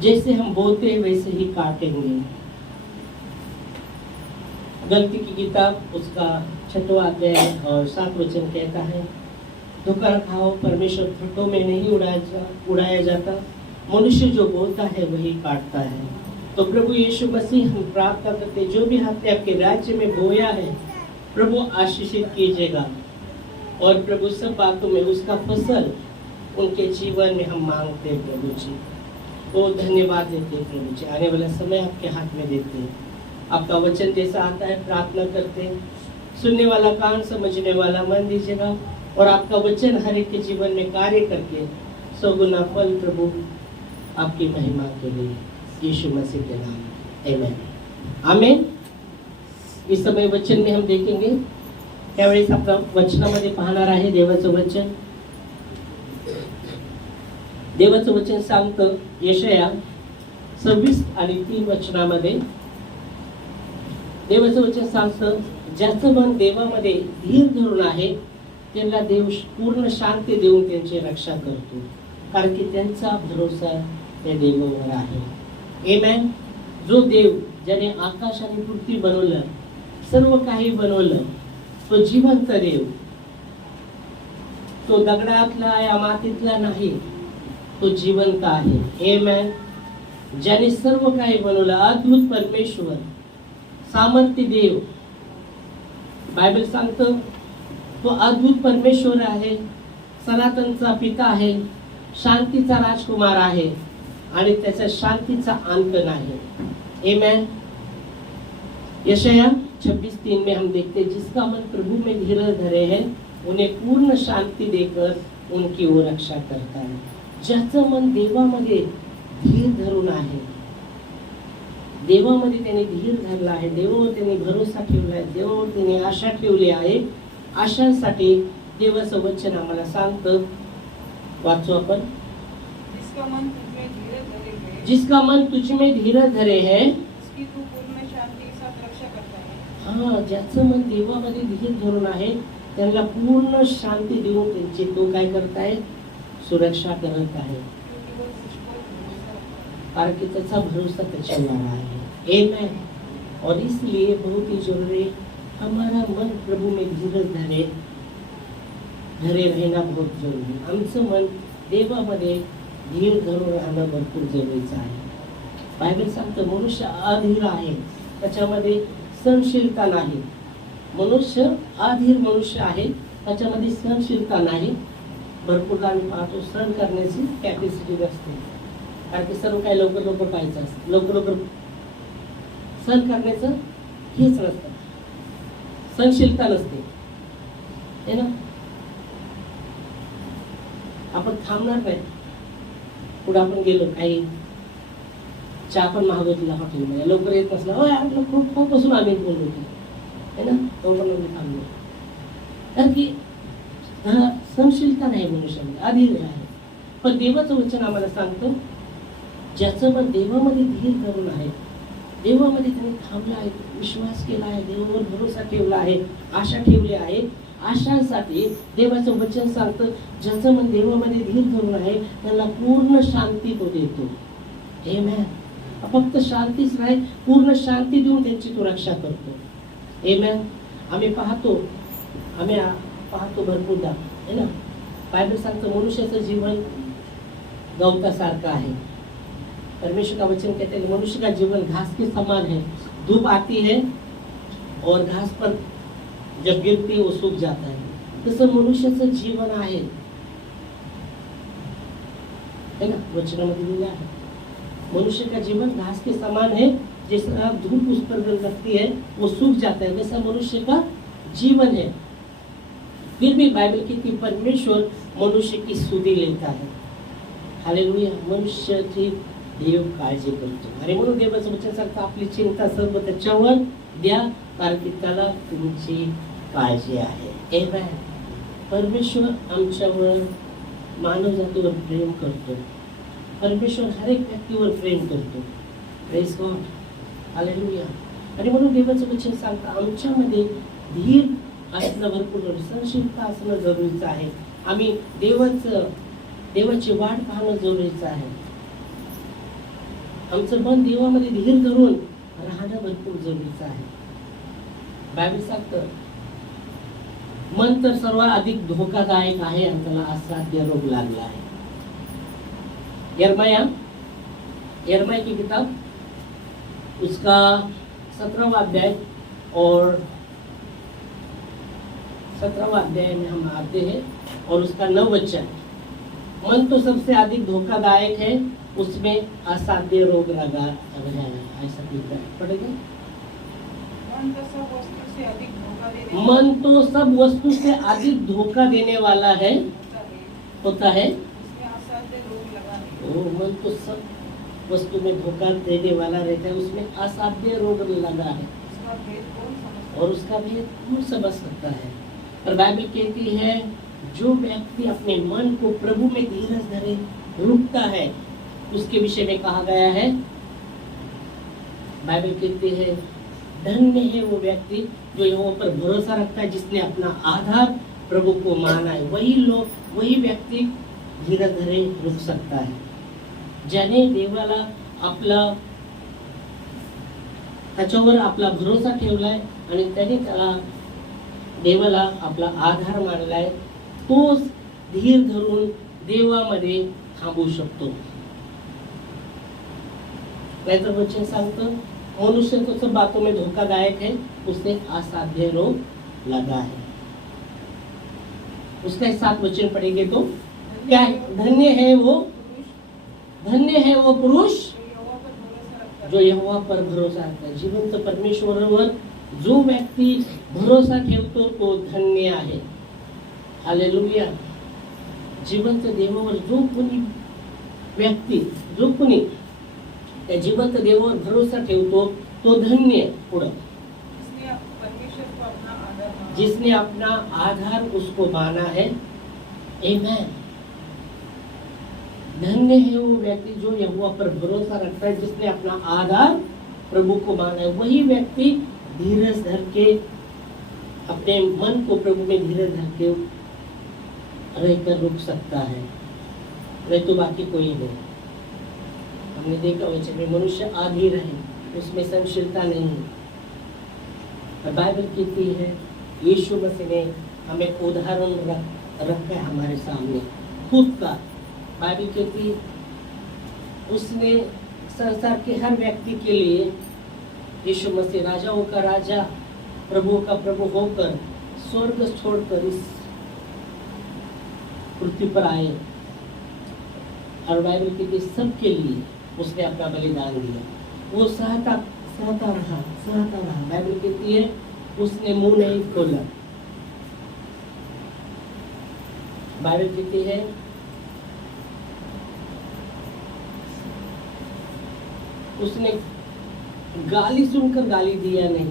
जैसे हम बोते हैं वैसे ही काटेंगे। गलती की किताब उसका 6वां अध्याय और 7 वचन कहता है, धोखा खाओ, परमेश्वर फटों में नहीं उड़ाया जाता, मनुष्य जो बोता है वही काटता है। तो प्रभु यीशु मसीह हम प्रार्थना करते, जो भी आपने आपके राज्य में बोया है प्रभु आशीषित कीजिएगा, और प्रभु सब बातों में उसका फसल उनके जीवन में हम मांगते हैं प्रभु जी। तो धन्यवाद देते हैं प्रभु जी, आने वाला समय आपके हाथ में देते हैं। आपका वचन जैसा आता है प्रार्थना करते हैं, सुनने वाला कान समझने वाला मन दीजिएगा, और आपका वचन हर एक के जीवन में कार्य करके 100 गुना फल प्रभु आपकी महिमा के लिए, यीशु मसीह के नाम में आमेन। आमेन। इस समय वचन में हम देखेंगे, त्यावेळेस आपल्या वचनामध्ये पाहणार आहे देवाचं वचन। देवाचं वचन सांगतं यशाया 26 आणि 3 वचनामध्ये, देवाचं वचन सांगतं, ज्याचं मन देवामध्ये धीर धरून आहे त्यांना देव पूर्ण शांती देऊन त्यांची रक्षा करतो, कारण की त्यांचा भरोसा त्या देवावर आहे। आमेन। जो देव ज्याने आकाश आणि पृथ्वी बनवलं, सर्व काही बनवलं, तो जिवंत देव, तो दगडातला या मातीतला नाही, तो जिवंत आहे। आमेन। ज्याने सर्व काही बनवलं, अद्भुत परमेश्वर, सामर्थ्य देव, बायबल सांगतं तो अद्भुत परमेश्वर आहे, सनातनचा पिता आहे, शांतीचा राजकुमार आहे, आणि त्याच्या शांतीचा अंत नाही। आमेन। यशाया 26:3 में हम देखते हैं, जिसका मन प्रभु में धीरज धरे है उन्हें पूर्ण शांति देकर उनकी वो रक्षा करता है। ज्याचं मन देवामध्ये धीर धरून आहे, देवामध्ये त्याने धीर धरला आहे, देवावर त्याने भरोसा ठेवला आहे, देवावर त्याने आशा ठेवली आहे, आशांसाठी देवाचं वचन आम्हाला सांगतं। वाचू आपण, जिसका मन तुझ में धीरज धरे है, जिसका मन तुझ में धीरज धरे है उसकी तू पूर्ण शांति के साथ रक्षा करता है। हा, ज्याचं मन देवामध्ये धीर धरून आहे त्यांना पूर्ण शांती देऊन त्यांची तो काय करताय, सुरक्षा करत आहे, क्योंकि वो तुझ पर भरोसा रखता है। कारण की त्याचा भरोसा त्याच्यावर आहे। आमेन। और इसलिए बहुत ही जरूरी है, हमारा मन प्रभु में धीरज धरे रहना बहुत जरूरी है। आमचं मन देवामध्ये धीर धरून राहणं भरपूर जरुरीचं आहे। बायबल सांगतं मनुष्य अधीर आहे, त्याच्यामध्ये सहनशीलता नाही। मनुष्य अधीर मनुष्य आहे, त्याच्यामध्ये सहनशीलता नाही। भरपूर आम्ही पाहतो सहन करण्याची कॅपॅसिटी नसते, कारण की सर्व काही लवकर लवकर पाहायचं असतं, लवकर लवकर सहन करण्याचं हेच नसतं, सहनशीलता नसते, है ना। आपण थांबणार नाही, पुढे आपण गेलो काही चहा पण मागवतला हॉटेलमध्ये, लवकर येत नसला, हो यार खूप खूप बसून आम्ही बोललो है ना, तो पण आम्ही थांबलो, कारण की सहनशीलता नाही मनुष्यामध्ये, अधीर आहे। पण देवाचं वचन आम्हाला सांगतं, ज्याचं मन देवामध्ये धीर धरून आहे, देवामध्ये त्याने थांबला आहे, विश्वास केला आहे, देवावर भरोसा ठेवला आहे, आशा ठेवली आहे, आशांसाठी देवाचं वचन सांगतं, ज्याचं मन देवामध्ये धीर धरून आहे त्याला पूर्ण शांती तो देतो। आमेन। फक्त शांतीच नाही, पूर्ण शांती देऊन त्यांची तो रक्षा करतो। आमेन। आम्ही पाहतो भरपूरदा, है ना, बायबल सांगतं मनुष्याचं जीवन गवतासारखं आहे। परमेश्वर का वचन कहते हैं मनुष्य का जीवन घास के समान है, धूप आती है और घास पर जब गिरती है वो सूख जाता है, तसं मनुष्याचं जीवन आहे ना, वचनामध्ये लिहिलं आहे, मनुष्य का जीवन घास के समान है, जैसा धूप उस पर लगती है वो सूख जाता है, वैसा मनुष्य का जीवन है। फिर भी बाइबल कहती है परमेश्वर मनुष्य की सुधी लेता है। हालेलुया। मनुष्याची देव काळजी करतो, आणि म्हणून देवाचं वचन सांगतं आपली चिंता सर्व त्याच्यावर द्या, कारण की त्याला तुमची काळजी आहे। आमेन। परमेश्वर आमच्यावर मानव जातीवर प्रेम करतो, परमेश्वर हर एक व्यक्तीवर प्रेम करतो। Praise God. हालेलुया। आणि म्हणून देवाचं वचन सांगतं आमच्यामध्ये धीर असणं भरपूर, सहनशीलता असणं जरुरीचं आहे। आम्ही देवाची वाट पाहणं जरुरीचं आहे। आमचं मन देवामध्ये धीर धरून राहणं भरपूर जरुरीचं आहे. बायबल सांगतं मन तर सर्वात अधिक धोकादायक आहे आणि त्याला असाध्य रोग लागला आहे. यिर्मयाह की किताब उसका 17वां अध्याय और 17वां अध्याय में हम आते हैं और उसका 9 वचन. मन तो सबसे अधिक धोखादायक है, उसमें असाध्य रोग लगा है. ऐसा लिखा है, पढ़ेगा. मन तो सब वस्तु से अधिक धोखा देने मन तो सब वस्तु से अधिक धोखा देने वाला है होता है. इसमें असाध्य रोग लगा है. ओ, मन तो सब वस्तु में धोखा देने वाला रहता है, उसमें असाध्य रोग लगा है. इसका भेद कौन समझ और उसका भेद कौन समझ सकता है. और बाइबल कहती है जो व्यक्ति अपने मन को प्रभु में धीरज धरे रुकता है, उसके विषय में कहा गया है. बाइबल कहती है धन्य है वो व्यक्ति जो यहोवा पर भरोसा रखता है, जिसने अपना आधार प्रभु को माना है. वही व्यक्ती धीरज धरे रुक सकता है. ज्याने देवाला त्याच्यावर आपला भरोसा ठेवलाय आणि त्याने त्याला देवाला आपला आधार मानलाय, तोच धीर धरून देवामध्ये थांबू शकतो. नाहीतर वचन सांगतं मनुष्य तो सब बातों में धोखादायक है, उसने असाध्य रोग लगा है. उसका 7 वचन पढ़ेंगे तो क्या है? धन्य है वो पुरुष जो यहोवा पर भरोसा रखता है. जिवंत परमेश्वरावर जो व्यक्ती भरोसा ठेवतो तो धन्य आहे. हालेलुया. जिवंत देवावर जो कोणी व्यक्ती जो कोणी त्या जिवंत देवावर भरोसा ठेवतो तो धन्य. पुढं जिसने अपना आधार उसको माना है. आमेन. धन्य है वो व्यक्ति जो यहोवा पर भरोसा रखता है, जिसने अपना आधार प्रभु को माना है. वही व्यक्ति धीरज धर के अपने मन को प्रभु में धीरज धर के रहकर रुक सकता है. नहीं तो बाकी कोई नहीं. हमने देखा वचन में मनुष्य अधीर है, उसमें सहनशीलता नहीं है. बाइबल कहती है यीशु मसीह ने हमें उदाहरण रखा है हमारे सामने खुद का. बाइबल कहती उसने संसार के हर व्यक्ति के लिए यीशु मसीह राजाओं का राजा प्रभु का प्रभु होकर स्वर्ग छोड़कर इस पृथ्वी पर आए. और बाइबल कहती सबके लिए उसने अपना बलिदान दिया. वो सहता रहा. बाइबल कहती है उसने मुंह नहीं खोला. बाइबल कहती है उसने गाली सुनकर गाली दिया नहीं,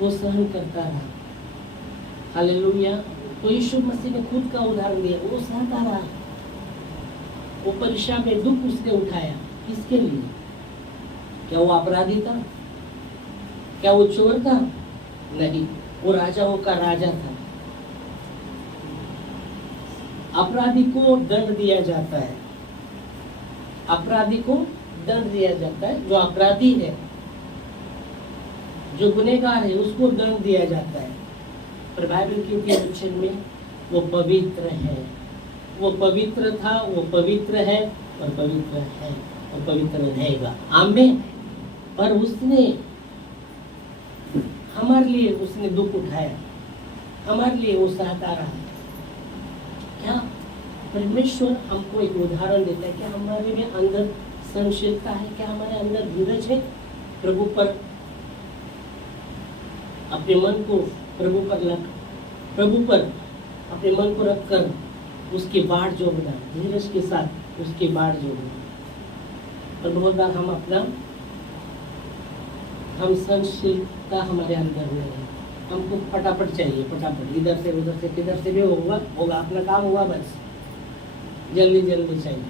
वो सहन करता रहा. हालेलुया. तो यीशु मसीह ने खुद का उदाहरण दिया. वो सहता रहा. वो परीक्षा में दुख उसने उठाया. किसके लिए? क्या वो अपराधी था? क्या वो चोर था? नहीं, वो राजाओं का राजा था. अपराधी को दंड दिया जाता है. अपराधी को दंड दिया जाता है. जो अपराधी है, जो गुनहगार है, उसको दंड दिया जाता है. पर बाइबल के वचन में वो पवित्र है. वो पवित्र था, वो पवित्र है और पवित्र है और पवित्र रहेगा. आमीन. पर उसने हमारे लिए उसने दुख उठाया. हमारे लिए वो सहता रहा. क्या परमेश्वर हमको एक उदाहरण देता है. क्या हमारे में अंदर सहनशीलता है? क्या हमारे अंदर धीरज है? प्रभु पर अपने मन को प्रभु पर अपने मन को रखकर उसकी बाढ़ जोड़ना, धीरज के साथ उसकी बाढ़ जोड़ना. और बहुत बार हम सहनशीलता हमारे अंदर नहीं है. हमको फटाफट चाहिए, फटाफट इधर से उधर से किधर से भी होगा अपना काम होगा, बस जल्दी चाहिए.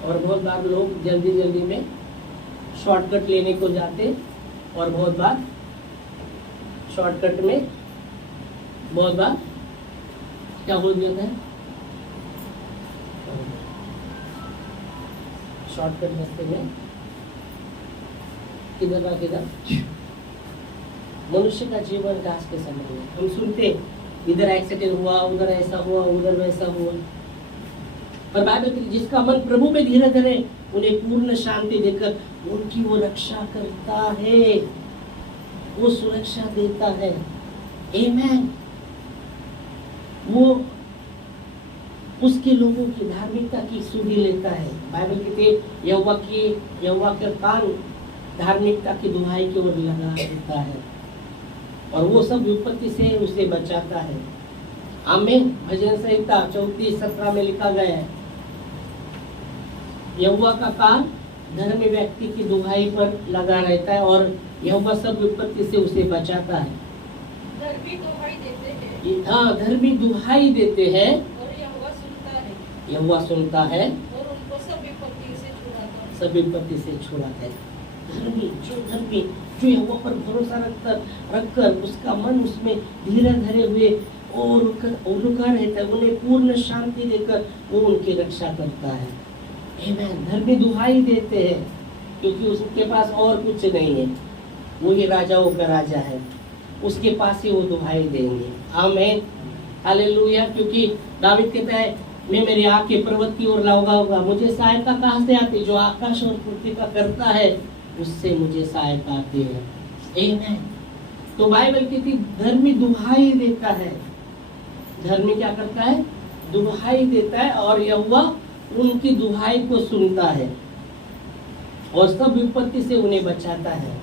और बहुत बार लोग जल्दी में शॉर्टकट लेने को जाते और बहुत बार शॉर्टकट में बहुत बार क्या हो जाता है? शॉर्टकट रास्ते में किधर मनुष्य का जीवन घास के समान है। हम सुनते इधर एक्सीडेंट हुआ, उधर ऐसा हुआ, उधर वैसा हुआ, पर बाइबल कहती जिसका मन प्रभु में धीरे धरे उन्हें पूर्ण शांति देकर उनकी वो रक्षा करता है, वो सुरक्षा देता है। आमेन। वो उसके लोगों की धार्मिकता की सुधि लेता है। बाइबल कहती है यहोवा के कान धार्मिकता की दुहाई की ओर लगा देता है और वो सब विपत्ति से उसे बचाता है। आमीन। भजन संहिता 34:17 में लिखा गया है, यहोवा का कान धर्मी व्यक्ति की दुहाई पर लगा रहता है और यहोवा सब विपत्ति से उसे बचाता है। धर्मी दुहाई देते हैं। हाँ, धर्मी दुहाई देते हैं और यहोवा सुनता है। यहोवा सुनता है और उनको सब विपत्ति से छुड़ाता है। सब विपत्ति से छुड़ाता है। धर्मी जो यहोवा पर भरोसा रखकर उसका मन उसमें धीरे धरे हुए और रुका रहता है, उन्हें पूर्ण शांति देकर वो उनकी रक्षा करता है। आमीन। धर्मी दुहाई देते हैं क्योंकि उसके पास और कुछ नहीं है, वही राजाओं का राजा है, उसके पास ही वो दुहाई देंगे। आमीन। हालेलुया। क्योंकि दावीद कहता है मैं मेरी आंखें पर्वत की ओर लगाऊंगा, मुझे सहायता कहाँ से आती? जो आकाश और पृथ्वी का करता है उससे मुझे सहायता आती है। आमीन। तो बाइबल कहती धर्मी दुहाई देता है। धर्मी क्या करता है? दुहाई देता है और यहोवा उनकी दुहाई को सुनता है और सब विपत्ति से उन्हें बचाता है,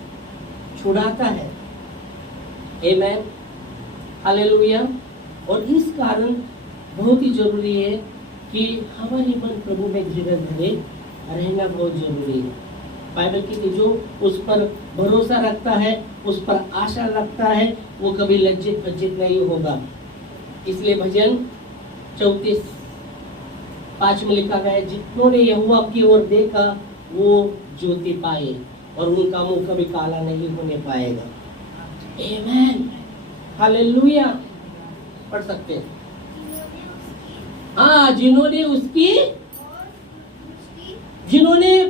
छुड़ाता है। आमीन। हालेलुया। और इस कारण बहुत ही जरूरी है कि हमारी मन प्रभु में धीरे धरे रहना बहुत जरूरी है। बाइबल की जो उस पर भरोसा रखता है, उस पर आशा रखता है, वो कभी लज्जित वज्जित नहीं होगा। इसलिए भजन 34:5 में लिखा गया है, जितनों यहोवा की ओर देखा वो ज्योति पाए और उनका मुंह कभी काला नहीं होने पाएगा। आमीन। हालेलुया। पढ़ सकते हैं। हाँ, जिन्होंने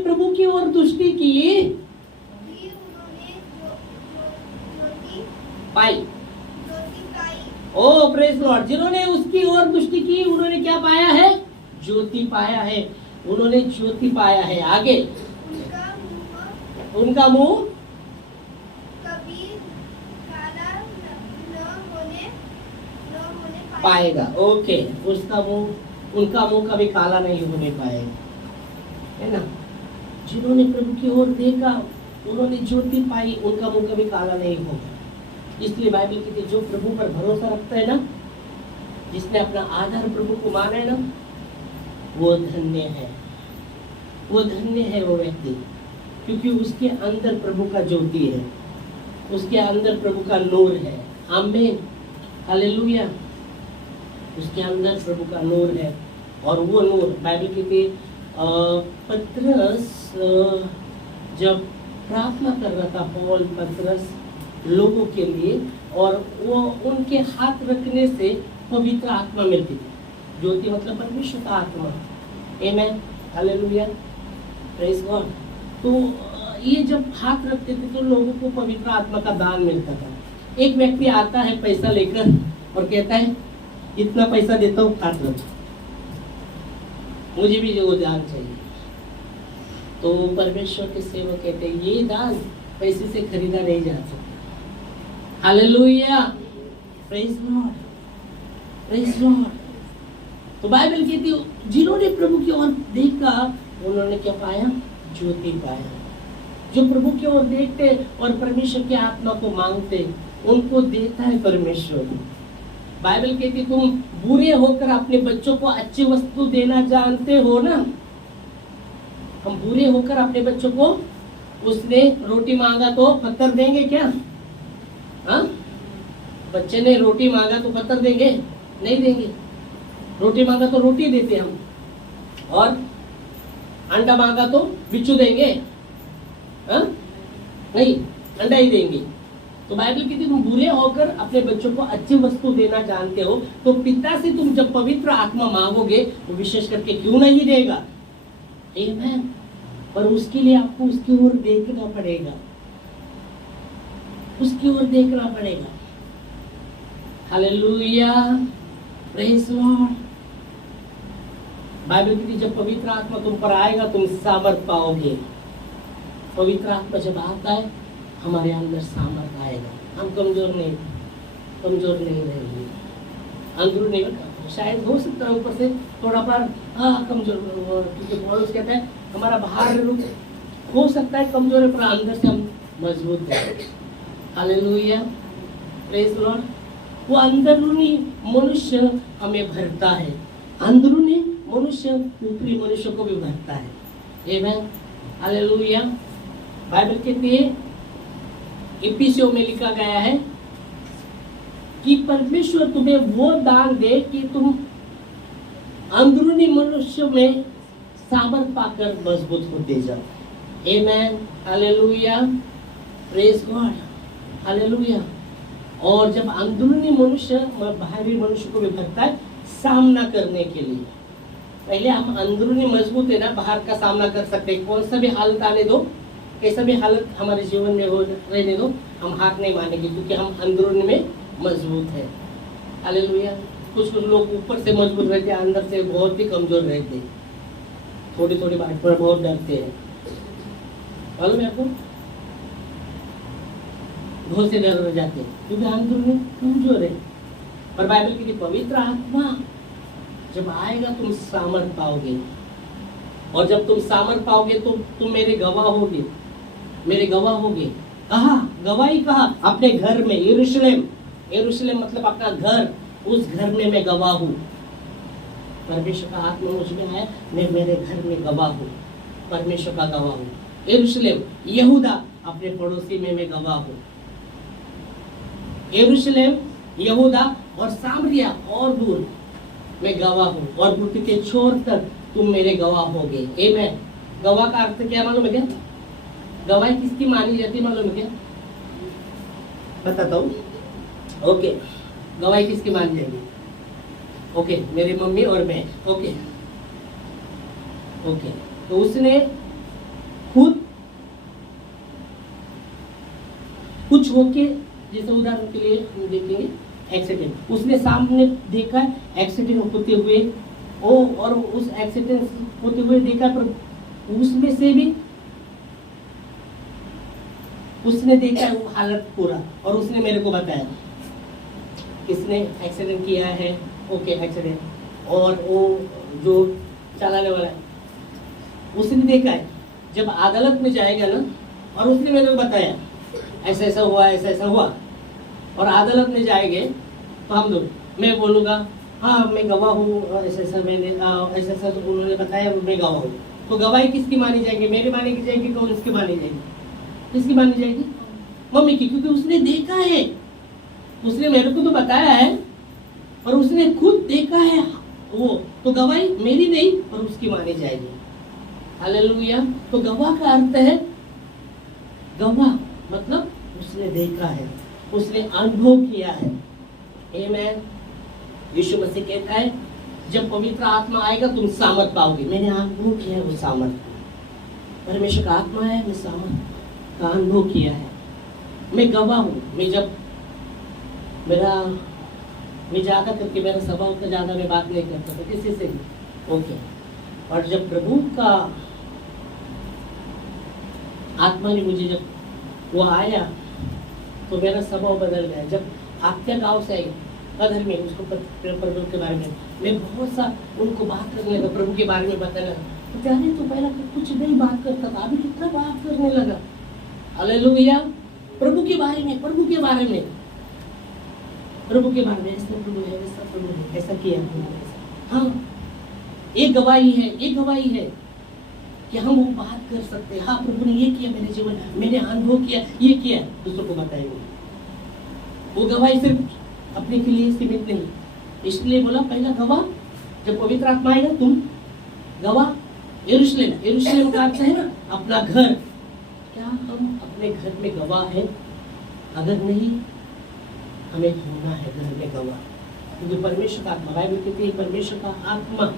प्रभु की ओर दृष्टि की पाई। ओ प्रेज लॉर्ड। जिन्होंने उसकी ओर दृष्टि की उन्होंने क्या पाया है? ज्योति पाया है। उन्होंने ज्योति पाया है। आगे उनका मुंह कभी काला न होने पाएगा। ओके, उनका मुंह कभी काला नहीं होने पाएगा, है ना। जिन्होंने प्रभु की ओर देखा उन्होंने ज्योति पाई, उनका मुंह कभी काला नहीं होगा। इसलिए बाइबल कहती है जो प्रभु पर भरोसा रखता है ना, जिसने अपना आधार प्रभु को माना है ना, वो धन्य है। वो धन्य है वो व्यक्ति, क्योंकि उसके अंदर प्रभु का ज्योति है, उसके अंदर प्रभु का नूर है। आमीन। हालेलुया। उसके अंदर प्रभु का नूर है और वो नूर बाइबल कहती है पतरस जब प्रार्थना कर रहा था, पतरस लोगों के लिए, और वो उनके हाथ रखने से पवित्र आत्मा मिलती थी। ज्योति मतलब परमेश्वर का आत्मा। आमीन। हालेलुया। Praise God. तो ये जब हाथ रखते थे तो लोगों को पवित्र आत्मा का दान मिलता था। एक व्यक्ति आता है पैसा लेकर और कहता है इतना पैसा देता हूँ, हाथ रख, मुझे भी वो दान चाहिए। तो परमेश्वर के सेवक कहते हैं ये दान पैसे से खरीदा नहीं जा सकता। Hallelujah. Praise Lord. Praise Lord. तो बाइबल कहती है जिन्होंने प्रभु की ओर देखा उन्होंने क्या पाया? ज्योति पाया। जो प्रभु की ओर देखते और परमेश्वर की आत्मा को मांगते उनको देता है परमेश्वर। बाइबल कहती तुम बुरे होकर अपने बच्चों को अच्छी वस्तु देना जानते हो ना। हम बुरे होकर अपने बच्चों को, उसने रोटी मांगा तो पत्थर देंगे क्या? हाँ, बच्चे ने रोटी मांगा तो पत्थर देंगे? नहीं देंगे। रोटी मांगा तो रोटी देते हम, और अंडा मांगा तो बिच्छू देंगे? हाँ? नहीं, अंडा ही देंगे। तो बाइबल कहती तुम बुरे होकर अपने बच्चों को अच्छी वस्तु देना जानते हो, तो पिता से तुम जब पवित्र आत्मा मांगोगे तो विशेष करके क्यों नहीं देगा? आमीन। पर उसके लिए आपको उसकी ओर देखना पड़ेगा, उसकी ओर देखना पड़ेगा। Hallelujah, praise Lord. बाइबल कहती है जब पवित्र आत्मा तुम पर आएगा तुम सामर्थ पाओगे। पवित्र आत्मा जब आता है हमारे अंदर सामर्थ आएगा। हम कमजोर नहीं रहेंगे, अंदरूनी शायद हो सकता है ऊपर से थोड़ा पर कमजोर, क्योंकि पौलुस कहता है हमारा बाहर रूप हो सकता है कमजोर है पर अंदर से हम मजबूत हैं। Hallelujah, praise Lord. वो अंदरूनी मनुष्य हमें भरता है, अंदरूनी मनुष्य ऊपरी मनुष्य को भी भरता है। आमीन, हालेलुया। बाइबल कहती है इफिसियों में लिखा गया है कि परमेश्वर तुम्हें वो दान दे कि तुम अंदरूनी मनुष्य में सामर्थ पाकर मजबूत होते जाओ। आमीन, हालेलुया, प्रेज गॉड, हालेलुया। और जब अंदरूनी मनुष्य बाहरी मनुष्य को भी भरता है सामना करने के लिए, पहले हम अंदरूनी मजबूत है ना, बाहर का सामना कर सकते हैं। कौन सा भी हालत आने दो, कैसा भी हालत हमारे जीवन में हो रहने दो, हम हार नहीं मानेंगे क्योंकि हम अंदरूनी में मजबूत है। हालेलुया। कुछ लोग ऊपर से मजबूत रहते हैं, अंदर से बहुत ही कमजोर रहते हैं, थोड़ी थोड़ी बात पर बहुत डरते हैं। मालूम है आपको, बहुत से डर जाते हैं क्योंकि अंदरूनी कमजोर है। पर बाइबल की पवित्र आत्मा जब आएगा तुम सामर्थ पाओगे, और जब तुम सामर्थ पाओगे तो तुम मेरे गवाह होगे, मेरे गवाह होगे। कहा गवाही, कहा अपने घर में, यरूशलेम, यरूशलेम मतलब अपना घर, उस घर में मैं गवाह हूँ। परमेश्वर का आत्मा मुझ में आया, मैं मेरे घर में गवाह हूँ, परमेश्वर का गवाह हूँ। यरूशलेम, यहूदा, अपने पड़ोसी में मैं गवाह हूँ। यरूशलेम, यहूदा और सामरिया और दूर मैं गवाह हूँ, और पृथ्वी के छोर तक तुम मेरे गवाह होगे। आमीन। गवाह का अर्थ क्या मालूम है क्या? गवाही किसकी मानी जाती है मालूम है क्या? बताता हूँ। ओके, गवाही किसकी मानी जाएगी? ओके, मेरी मम्मी और मैं। ओके ओके, तो उसने खुद कुछ होके, जैसे उदाहरण के लिए हम देखेंगे एक्सीडेंट, उसने सामने देखा एक्सीडेंट होते हुए, और उस एक्सीडेंट होते हुए देखा, पर उसमें से भी उसने देखा वो हालत पूरा, और उसने मेरे को बताया किसने एक्सीडेंट किया है। ओके, एक्सीडेंट, और वो जो चलाने वाला है उसने देखा है। जब अदालत में जाएगा ना, और उसने मेरे को बताया ऐसा ऐसा हुआ, ऐसा ऐसा हुआ, और अदालत में जाएंगे तो हम लोग, मैं बोलूँगा हाँ मैं गवाह हूँ, ऐसा ऐसा मैंने ऐसा ऐसा तो उन्होंने बताया, मैं गवाह हूँ। तो गवाही किसकी मानी जाएगी? मेरी मानी की जाएगी, कौन इसकी मानी जाएगी? किसकी मानी जाएगी? मम्मी की, क्योंकि उसने देखा है, उसने मेरे को तो बताया है, और उसने खुद देखा है वो, तो गवाही मेरी नहीं पर उसकी मानी जाएगी। हालेलुया। तो गवाह का अर्थ है, गवाह मतलब उसने देखा है, उसने अनुभव किया है। आमीन। यीशु मसीह कहता है जब पवित्र आत्मा आएगा तुम सामर्थ पाओगे। मैंने अनुभव किया है वो सामर्थ, परमेश्वर का आत्मा है, मैं सामर्थ का अनुभव किया है, मैं गवाह हूँ। मैं जब मैं ज्यादा करके मेरा स्वभाव का ज्यादा मैं बात नहीं करता था किसी से भी। ओके, और जब प्रभु का आत्मा ने मुझे जब वो आया तो मेरा स्वभाव बदल गया। जब आत्या गाँव से आई कदर में, उसको प्रभु के बारे में मैं बहुत सा उनको बात करने लगा, प्रभु के बारे में बताने लगा। तो जाने तो पहला कुछ नहीं बात करता था, अभी कितना बात करने लगा। हालेलुया। प्रभु के बारे में, प्रभु के बारे में, प्रभु के बारे में, ऐसा प्रभु है, वैसा प्रभु है, ऐसा किया प्रभु। हाँ, एक गवाही है, एक गवाही है कि हम वो बात कर सकते हैं। हाँ, प्रभु ने ये किया मेरे जीवन में, मैंने अनुभव किया, ये किया, दूसरों को बताएंगे। वो गवाही सिर्फ अपने के लिए सीमित नहीं, इसलिए बोला पहला गवाह, जब पवित्र आत्मा आएगा तुम गवाह। यरूशलेम, यरूशलेम का अर्थ है अपना घर। क्या हम अपने घर में गवाह हैं? अगर नहीं, हमें होना है घर में गवाह, क्योंकि परमेश्वर का आत्मा, बाइबल कहती है परमेश्वर का आत्मा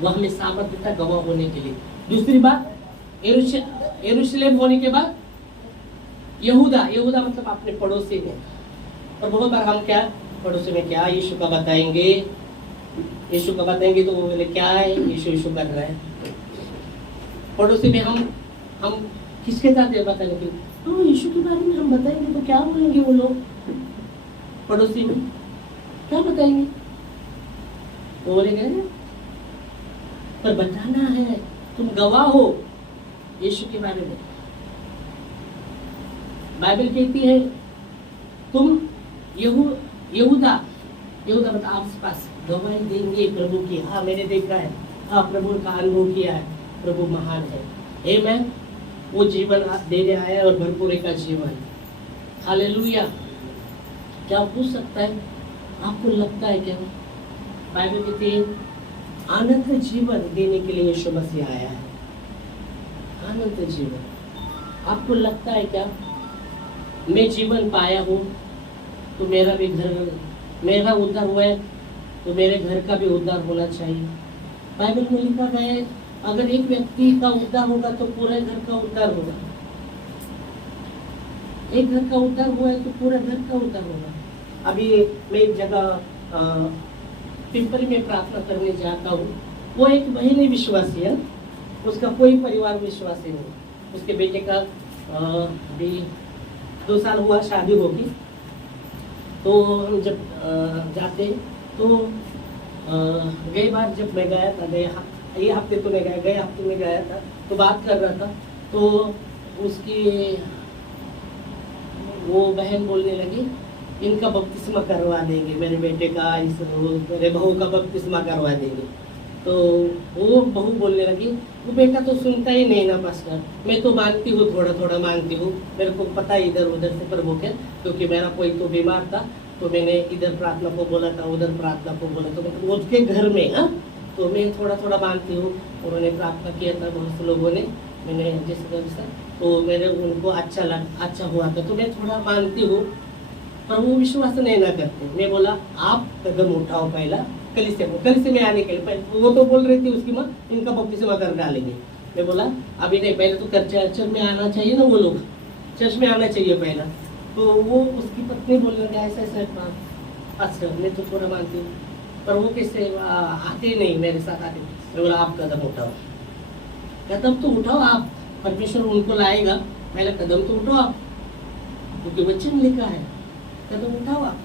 वह हमें सामर्थ देता है गवाह होने के लिए। दूसरी बात, यरूशलेम होने के बाद यहूदा, यहूदा मतलब अपने पड़ोसी में। और बहुत बार हम क्या पड़ोसी में क्या यीशु का बताएंगे, यीशु का बताएंगे तो वो बोले क्या है, यीशु यीशु कर रहा है। पड़ोसी में हम किसके साथ ये बताएंगे, तो यीशु के बारे में हम बताएंगे तो क्या बोलेंगे वो लोग, पड़ोसी में क्या बताएंगे, वो बोलेंगे पर बताना है, तुम गवाह हो यीशु के बारे में। बाइबल कहती है तुम यहूदा मतलब आसपास गवाही देंगे प्रभु की, हाँ मैंने देखा है, हाँ प्रभु का अनुभव किया है, प्रभु महान है। आमीन। वो जीवन देने आया और भरपूरी का जीवन। हालेलुया। क्या पूछ सकता है, आपको लगता है क्या बाइबल कहती है अनंत जीवन देने के लिए यीशु मसीह आया है, अनंत जीवन। आपको लगता है क्या मैं जीवन पाया हूँ तो मेरा भी घर, मेरा उद्धार हुआ है तो मेरे घर का भी उद्धार होना चाहिए। बाइबल में लिखा गया है अगर एक व्यक्ति का उद्धार होगा तो पूरे घर का उद्धार होगा, एक घर का उद्धार हुआ है तो पूरे घर का उद्धार होगा। अभी मैं एक जगह पिंपरी में प्रार्थना करने जाता हूँ, वो एक बहन विश्वासी है, उसका कोई परिवार विश्वासी नहीं, उसके बेटे का अभी 2 साल हुआ शादी होगी। तो हम जब जाते तो गई बार जब मैं गया था, ये हफ्ते तो मैं गए हफ्ते में गया था, तो बात कर रहा था तो उसकी वो बहन बोलने लगी इनका बपतिस्मा करवा देंगे, मेरे बेटे का मेरे बहू का बपतिस्मा करवा देंगे। तो वो बहू बोलने लगी वो बेटा तो सुनता ही नहीं ना पास्टर, मैं तो मानती हूँ, थोड़ा थोड़ा मानती हूँ, मेरे को पता है इधर उधर से प्रभु के, क्योंकि मेरा कोई तो बीमार था तो मैंने इधर प्रार्थना को बोला था, उधर प्रार्थना को बोला था, मतलब उसके घर में, हाँ तो मैं थोड़ा थोड़ा मानती हूँ। उन्होंने प्रार्थना किया था बहुत से लोगों ने, मैंने जैसे तो मेरे उनको अच्छा हुआ था, तो मैं थोड़ा मानती हूँ, पर वो विश्वास नहीं ना करते। मैं बोला आप कदम उठाओ पहला कलिसिया में आने के लिए। वो तो बोल रही थी उसकी माँ इनका बपतिस्मा कर डालेंगे। मैं बोला अभी नहीं, पहले तो चर्च में आना चाहिए ना, वो लोग चर्च में आना चाहिए पहला। तो वो उसकी पत्नी बोल रही ऐसा ऐसा पास्टर मैं तो थोड़ा मानती हूँ, पर वो किससे आते नहीं मेरे साथ आते। मैं बोला आप कदम उठाओ, कदम तो उठाओ आप, परमेश्वर उनको लाएगा, पहले कदम तो उठाओ आप, क्योंकि वचन लिखा है, कदम उठाओ आप।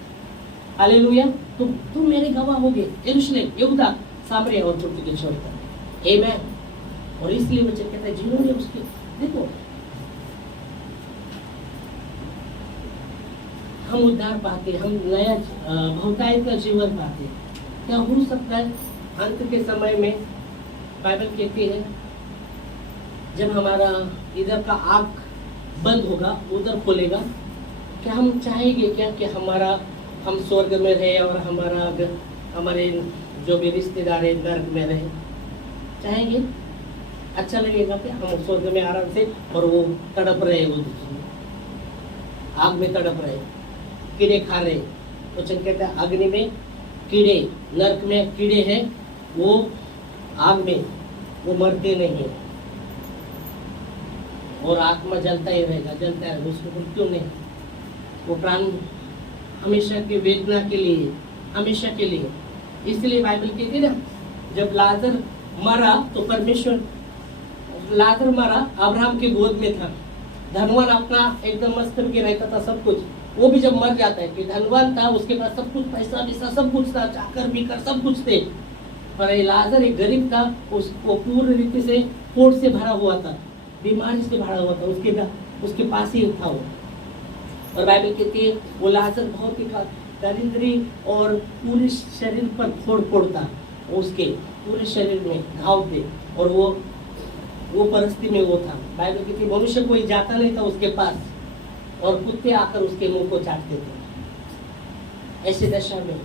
हालेलुया। तुम मेरे गवाह होगे यरूशलेम, यहूदा, सामरिया और तुर्की के छोर तक। आमीन। और इसलिए वचन कहता है जिन्होंने उसके, देखो हम उद्धार पाते, हम नया बहुतायत का जीवन पाते। क्या हो सकता है अंत के समय में बाइबल कहती है जब हमारा इधर का आँख बंद होगा उधर खोलेगा, क्या हम चाहेंगे क्या कि हम स्वर्ग में रहे और हमारे जो भी रिश्तेदार है नर्क में रहे? चाहेंगे? अच्छा लगेगा कि हम स्वर्ग में आराम से, और वो तड़प रहे, वो आग में तड़प रहे, कीड़े खा रहे। वचन कहता है अग्नि में कीड़े, नर्क में कीड़े हैं, वो आग में वो मरते नहीं है और आत्मा जलता ही रहेगा, जलता है, उसको मृत्यु नहीं। वो प्राण हमेशा की वेदना के लिए, हमेशा के लिए। इसलिए बाइबल कहती है ना जब लाजर मरा तो परमेश्वर, लाजर मरा अब्राहम के गोद में था, धनवान अपना एकदम मस्त के रहता था सब कुछ, वो भी जब मर जाता है कि धनवान था, उसके पास सब कुछ पैसा वैसा सब कुछ था, चाकर बीकर सब कुछ थे, पर लाजर एक गरीब था, उसको पूर्ण रीति से कोट से भरा हुआ था, बीमारी से भरा हुआ था, उसके पास ही था वो। और बाइबल कहती है वो लाजर बहुत ही दरिद्री और पूरे शरीर पर फोड़ था, उसके पूरे शरीर में घाव थे, और वो परिस्थिति में वो था। बाइबल कहती है मनुष्य कोई जाता नहीं था उसके पास, और कुत्ते आकर उसके मुंह को चाटते थे, ऐसी दशा में।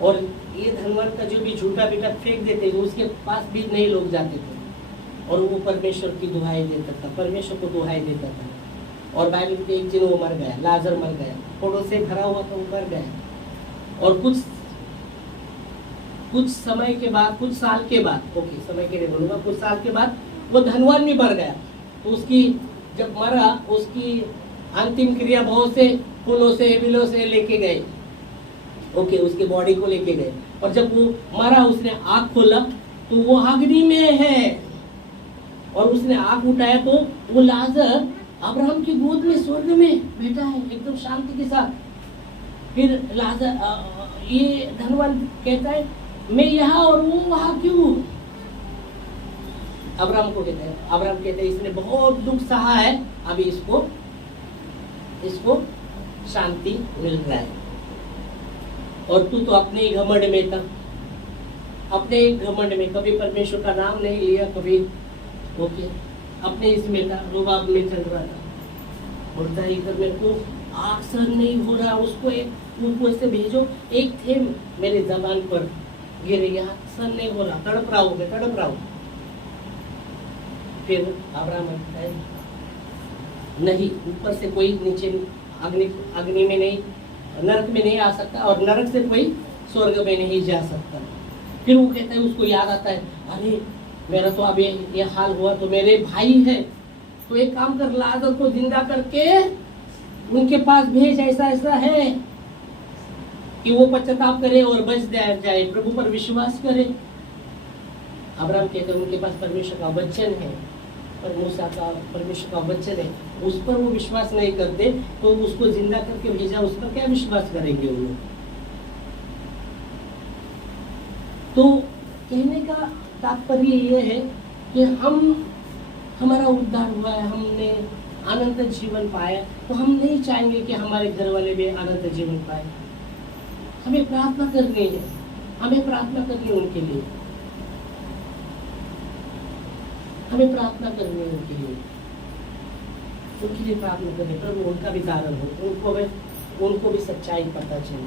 और ये धनवान का जो भी झूठा बेटा फेंक देते थे उसके पास भी नहीं लोग जाते थे, और वो परमेश्वर की दुहाई देता था, परमेश्वर को दुहाई देता था। और बाइबल में एक दिन वो मर गया, लाजर मर गया, फोड़ों से भरा हुआ था, वो मर गया। और कुछ समय के बाद, कुछ साल के बाद, ओके समय के लिए बोलूंगा, कुछ साल के बाद वो धनवान भी मर गया, तो उसकी जब मरा उसकी अंतिम क्रिया बहुत से फूलों से बिलों से लेके गए, ओके, उसकी बॉडी को लेके गए, और जब वो मरा उसने आँख खोला तो वो अग्नि में है, और उसने आँख उठाया तो वो लाजर अब्राहम की गोद में स्वर्ग में बैठा है एकदम शांति के साथ। फिर लाजर ये धनवान कहता है मैं यहाँ और वो वहाँ क्यों? अब्राहम कहता है इसने बहुत दुख सहा है, अभी इसको शांति मिल रहा है, और तू तो अपने ही घमंड में था, अपने ही घमंड में, कभी परमेश्वर का नाम नहीं लिया, कभी ओके अपने इसमें था, रुबाब में चल रहा था। बोलता है इधर मेरे को आग सहन नहीं हो रहा, उसको एक ऊपर से भेजो, एक थे मेरे जबान पर गिरे, यहाँ सहन नहीं हो रहा, तड़प रहा हूँ। फिर अब्राहम कहता है नहीं, ऊपर से कोई नीचे अग्नि में नहीं, नरक में नहीं आ सकता, और नरक से कोई स्वर्ग में नहीं जा सकता। फिर वो कहता है, उसको याद आता है अरे मेरा तो अभी ये हाल हुआ तो मेरे भाई है, तो एक काम कर लाजर को जिंदा करके उनके पास भेज, ऐसा है कि वो पश्चाताप करे और बच जाए, प्रभु पर विश्वास करे। अब्राहम कहते हैं उनके पास परमेश्वर का वचन है, पर मूसा का परमेश्वर का वचन है, उस पर वो विश्वास नहीं करते, तो उसको जिंदा करके भेजा, उस पर क्या विश्वास करेंगे वो लोग? तो कहने का तात्पर्य ये है कि हमारा उद्धार हुआ है, हमने अनंत जीवन पाया, तो हम नहीं चाहेंगे कि हमारे घर वाले भी अनंत जीवन पाए। हमें प्रार्थना करनी है, उनके लिए, हमें प्रार्थना करनी है उनके लिए प्रार्थना करनी, प्रभु उनका भी धारण हो, उनको भी सच्चाई पता चले,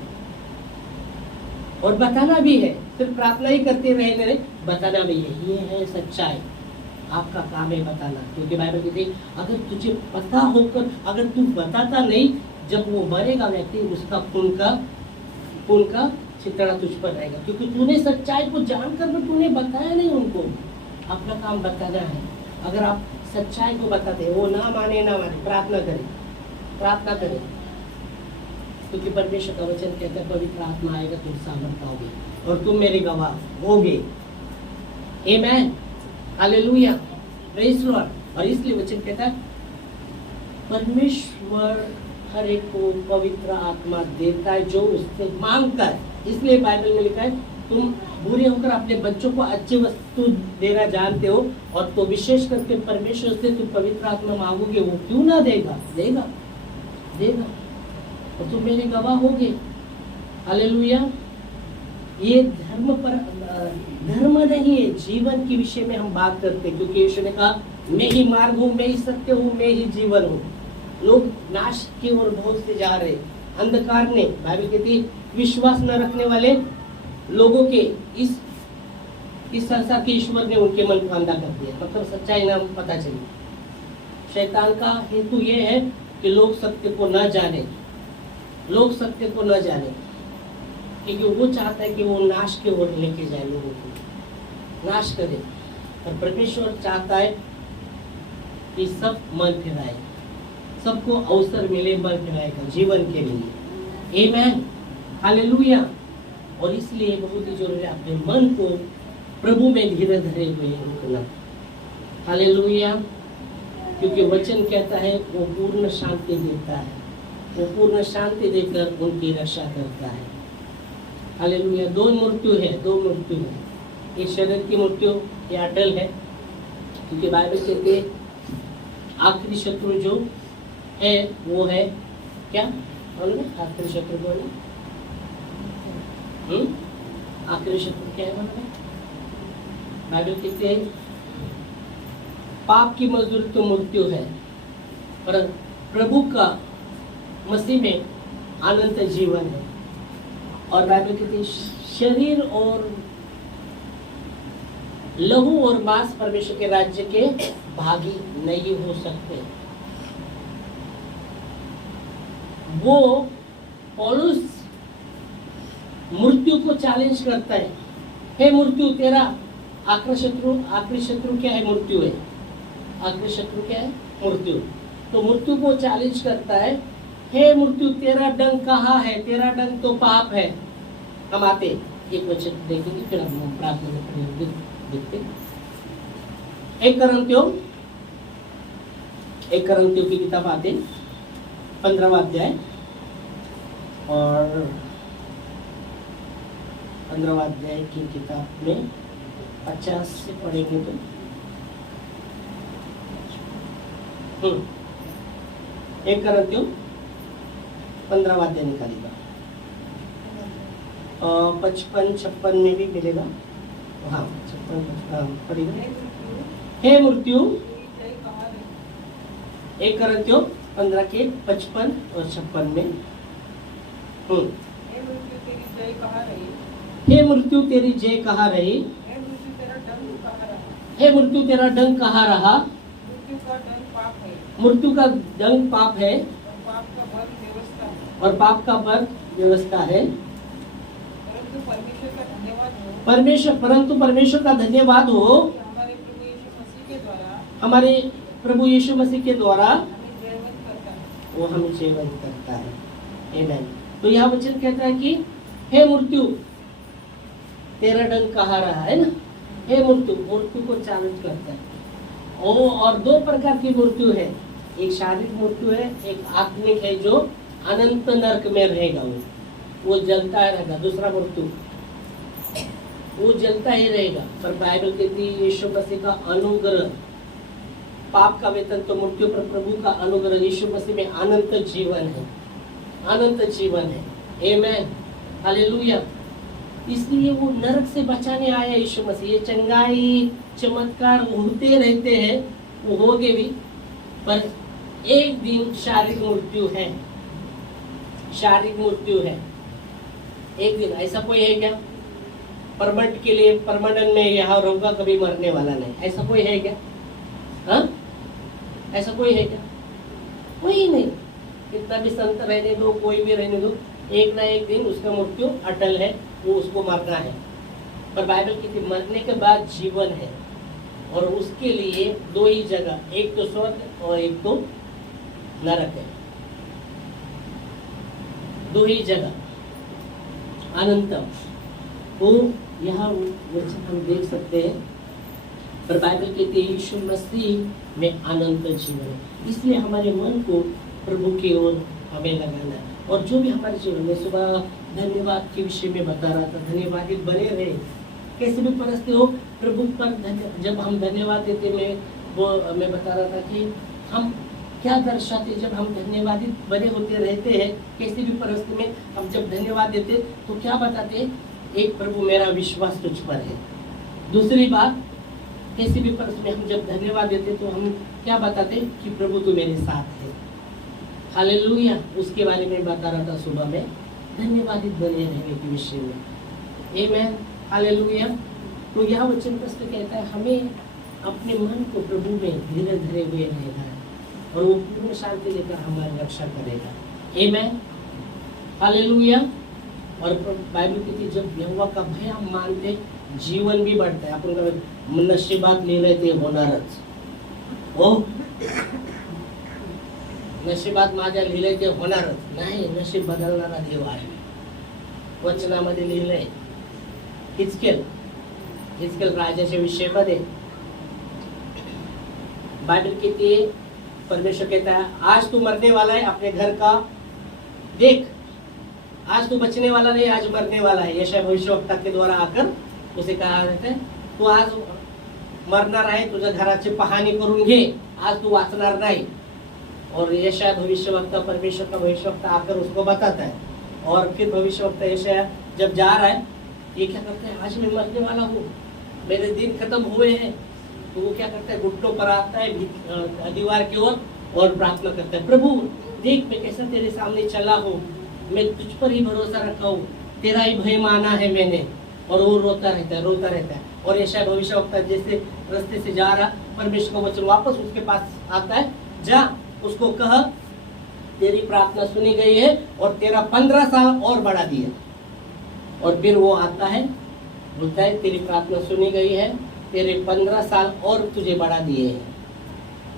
और बताना भी है, सिर्फ प्रार्थना ही करते रहे, बताना भी है, ये है सच्चाई, आपका काम है बताना। क्योंकि बाइबल कहती है अगर तुझे पता होकर अगर तू बताता नहीं, जब वो मरेगा व्यक्ति, उसका खून का चितड़ा तुझ पर रहेगा, क्योंकि तूने सच्चाई को जानकर भी तूने बताया नहीं उनको। अपना काम बताना है। अगर आप सच्चाई को बताते, वो ना माने, प्रार्थना करें, क्योंकि परमेश्वर का वचन कहता है पवित्र आत्मा आएगा, तुम सामर्थ पाओगे और तुम मेरे गवाह होगे। आमेन, हालेलुया, प्रेज़ लॉर्ड। और इसलिए वचन कहता है परमेश्वर हर एक को पवित्र आत्मा देता है जो उससे मांगता है। इसलिए बाइबल में लिखा है तुम बुरे होकर अपने बच्चों को अच्छी वस्तु देना जानते हो, और तो विशेष करके परमेश्वर से तुम पवित्र आत्मा मांगोगे, वो क्यों ना देगा, और तुम मेरे गवाह होगे। हालेलुया। ये धर्म नहीं है, जीवन के विषय में हम बात करते हैं, क्योंकि यीशु ने कहा मैं ही मार्ग हूँ, मैं ही सत्य हूँ, मैं ही जीवन हूँ। लोग नाश की ओर बहुत से जा रहे, अंधकार ने, बाइबल कहती विश्वास न रखने वाले लोगों के इस संसार के ईश्वर ने उनके मन को अंधा कर दिया, मतलब सच्चाई ना पता चली। शैतान का हेतु ये है कि लोग सत्य को न जाने, क्योंकि वो चाहता है कि वो नाश की ओर लेके जाए, लोगों को नाश करे। और परमेश्वर चाहता है कि सब मन फिराए, सबको अवसर मिले मन फिराए का जीवन के लिए। आमेन, हालेलुया। और इसलिए बहुत ही जरूरी है अपने मन को प्रभु में धीरे धरे हुए रखना। हालेलुया। क्योंकि वचन कहता है वो पूर्ण शांति देता है, वो पूर्ण शांति देकर उनकी रक्षा करता है। हालेलुया। दो मृत्यु है, एक शरीर की मृत्यु, ये अटल है, क्योंकि बाइबल कहते हैं आखिरी शत्रु जो है वो है क्या? आखिरी शत्रु कौन है? आखिरी शत्रु क्या है? बाइबल कहते हैं पाप की मजदूरी तो मृत्यु है, पर प्रभु का मसीह में अनंत जीवन है। और बाइबल कहती है शरीर और लहू और मांस परमेश्वर के राज्य के भागी नहीं हो सकते। वो पौलुस मृत्यु को चैलेंज करता है, हे मृत्यु तेरा आखिरी शत्रु क्या है? मृत्यु है। आखिरी शत्रु क्या है? मृत्यु। तो मृत्यु को चैलेंज करता है, हे मृत्यु तेरा डंक कहाँ है? तेरा डंक तो पाप है। हम आते एक वचन देखेंगे, फिर हम प्रार्थना करेंगे। देखते 1 करंतियों की किताब आते 15वां अध्याय और 15वां अध्याय की किताब में 50 से पढ़ेंगे तो 1 करंतियों 15वां अध्याय निकालेगा, 55-56 में भी मिलेगा। हाँ 56 पढ़ेगा। हे मृत्यु 1 करंतियों 15 के 55 और 56 में हे मृत्यु तेरी जय कहाँ रही? हे मृत्यु तेरा डंक कहाँ रहा? मृत्यु का डंक पाप है और पाप का बल व्यवस्था है। परंतु परमेश्वर का धन्यवाद हो हमारे प्रभु यीशु मसीह के द्वारा वो हमें जीवन करता है। आमीन। तो यह वचन कहता है कि हे मृत्यु तेरा डंक कहाँ रहा है ना? हे मृत्यु को चैलेंज करता है। और 2 प्रकार की मृत्यु है, एक शारीरिक मृत्यु है, एक आत्मिक है जो अनंत नरक में रहेगा, वो जलता रहेगा। दूसरा मृत्यु वो जलता ही रहेगा। पर बाइबल कहती है यीशु मसीह का अनुग्रह, पाप का वेतन तो मृत्यु, पर प्रभु का अनुग्रह यीशु मसीह में अनंत जीवन है, अनंत जीवन है। आमीन, हालेलुया। इसलिए वो नरक से बचाने आया यीशु मसीह। ये चंगाई चमत्कार होते रहते हैं, वो होगे भी, पर एक दिन शारीरिक मृत्यु है, शारीरिक मृत्यु है एक दिन। ऐसा कोई है क्या परमानेंट के लिए? परमानेंट में यहाँ रहूंगा, कभी मरने वाला नहीं, ऐसा कोई है क्या? हाँ, ऐसा कोई है क्या? कोई नहीं। कितना भी संत रहने दो, कोई भी रहने दो, एक ना एक दिन उसका मृत्यु अटल है, वो उसको मरना है। पर बाइबल की मरने के बाद जीवन है, और उसके लिए 2 ही जगह, एक तो स्वर्ग और एक तो नरक है। 2 ही जगह अनंत। तो यहाँ हम देख सकते हैं, पर बाइबल कहती है यीशु मसीह में अनंत जीवन है। इसलिए हमारे मन को प्रभु की ओर हमें लगाना है। और जो भी हमारे जीवन में, सुबह धन्यवाद के विषय में बता रहा था, धन्यवादित बने रहे, कैसे भी परिस्थिति हो प्रभु पर जब हम धन्यवाद देते, मैं बता रहा था कि हम क्या दर्शाते जब हम धन्यवादित बने होते रहते हैं, कैसी भी परिस्थिति में हम जब धन्यवाद देते तो क्या बताते? एक, प्रभु मेरा विश्वास तुझ पर है। दूसरी बात, किसी भी परिस्थिति में हम जब धन्यवाद देते तो हम क्या बताते? कि प्रभु तू मेरे साथ है। हालेलुया। उसके बारे में बता रहा था सुबह में, धन्यवादित बने रहने के विषय में। आमीन, हालेलुया। तो यह वचन प्रश्न कहता है हमें अपने मन को प्रभु में धीरे धीरे हुए रहना है, और वो पूर्ण शांति लेकर हमारी रक्षा करेगा। आमीन, हालेलुया। और बाइबल कहती है जब यहोवा का भय हम मानते, जीवन भी बढ़ता है। आपण नशिबात लिहिलंय ते होणारच हो, नशिबात माझ्या लिहिलंय ते होणारच नाही, नशीब बदलणारा देव आहे। वचनामध्ये लिहिलंय हिजकेल राजाच्या विषयामध्ये बाइबल कहती है, परमेश्वर कहता है आज तू मरने वाला है, अपने घर का देख, आज तू बचने वाला नहीं, आज मरने वाला है। यशाया भविष्यवक्ता के द्वारा आकर उसे कहा जाता है तू आज मरणार आहे, तुझ्या घराची पाहणी करून घे, आज तू वाचणार नाही। और यशाया भविष्यवक्ता, परमेश्वर का भविष्यवक्ता आकर उसको बताता है। और फिर भविष्यवक्ता यशाया जब जा रहा है, ये क्या करता है? आज मैं मरने वाला हूँ, मेरे दिन खत्म हुए हैं। तो वो क्या करता है? घुटनों पर आता है दीवार की ओर और प्रार्थना करता है, प्रभु देख मैं कैसा तेरे सामने चला हूँ, मैं तुझ पर ही भरोसा रखा हूँ, तेरा ही भय माना है मैंने। और वो रोता रहता है। और यशाया भविष्यवक्ता जैसे रास्ते से जा रहा, परमेश्वर का वचन वापस उसके पास आता है, जा उसको कह तेरी प्रार्थना सुनी गई है और तेरा 15 साल और बढ़ा दिया। और फिर वो आता है, बोलता है तेरी प्रार्थना सुनी गई है तेरे 15 साल और तुझे बढ़ा दिए हैं.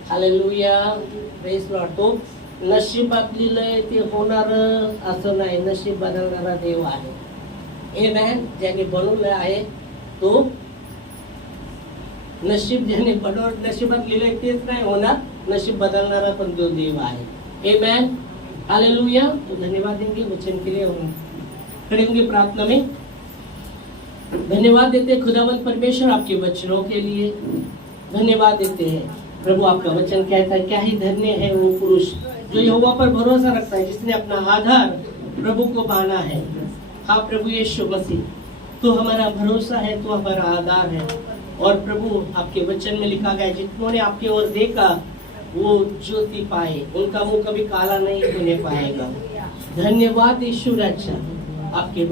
Hallelujah, praise Lord. तो नशिबात लिहिलंय ते होणार असं नाही, नशीब बदलणारा देव आहे. आमेन. ज्याने बनवलं आहे तो नशीब ज्याने नशिबात लिहिलंय तेच नाही होणार, नशीब बदलणारा पण जो देव आहे. आमेन. हालेलुया. तो धन्यवाद देंगे वचन के लिए, खड़े होंगे प्रार्थना में. धन्यवाद देते खुदावंत परमेश्वर आपके वचनों के लिए. धन्यवाद देते हैं प्रभु. आपका वचन कहता है क्या ही धन्य है वो पुरुष जो यहोवा पर भरोसा रखता है, जिसने अपना आधार प्रभु को माना है. हाँ प्रभु यीशु मसीह, तो हमारा भरोसा है, तो हमारा आधार है. और प्रभु आपके वचन में लिखा गया जितनों ने आपकी ओर देखा वो ज्योति पाए, उनका मुंह कभी काला नहीं होने पाएगा. धन्यवाद यीशु राजा. आपके